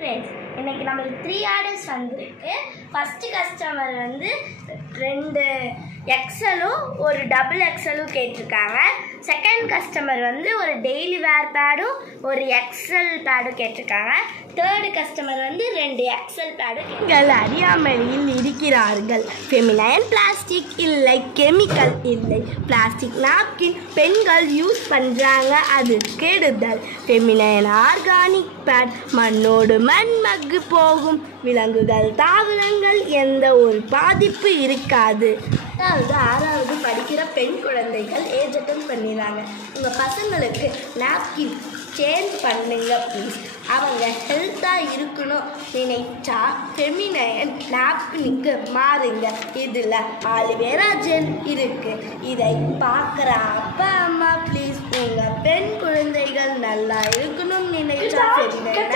Friends, இன்னைக்கு நம்மளுக்கு 3 orders வந்திருக்கு. ஃபர்ஸ்ட் கஸ்டமர் வந்து 2 எக்ஸலும் ஒரு டபுள் எக்ஸலும் கேட்டிருக்காங்க. செகண்ட் கஸ்டமர் வந்து ஒரு டெய்லி வேர் பேடும் ஒரு எக்ஸல் பேடும் கேட்டிருக்காங்க. தேர்டு கஸ்டமர் வந்து 2 எக்ஸல் பேடும். நீங்கள் அறியாமையில் இருக்கிறார்கள். ஃபெமினைன் பிளாஸ்டிக் இல்லை, கெமிக்கல் இல்லை. பிளாஸ்டிக் நாப்கின் பெண்கள் யூஸ் பண்ணுறாங்க, அது கெடுதல். ஃபெமினைன் ஆர்கானிக் பேட் மண்ணோடு மண் மக்கு போகும். விலங்குகள் தாவரங்கள் எந்த ஒரு பாதிப்பு இருக்காது. அதாவது 6வது படிக்கிற பெண் குழந்தைகள் ஏஜ் அட்டன் பண்ணிடுறாங்க. உங்கள் பசங்களுக்கு நாப்கின் சேஞ்ச் பண்ணுங்க ப்ளீஸ். அவங்க ஹெல்த்தாக இருக்கணும் நினைச்சா ஃபெமினைன் நாப்கினுக்கு மாறுங்க. இதில் ஆலிவேரா ஜெல் இருக்குது. இதை பார்க்குற அப்பா அம்மா ப்ளீஸ் உங்கள் பெண் குழந்தைகள் நல்லா இருக்கணும்னு நினைச்சா ஃபெமினைன்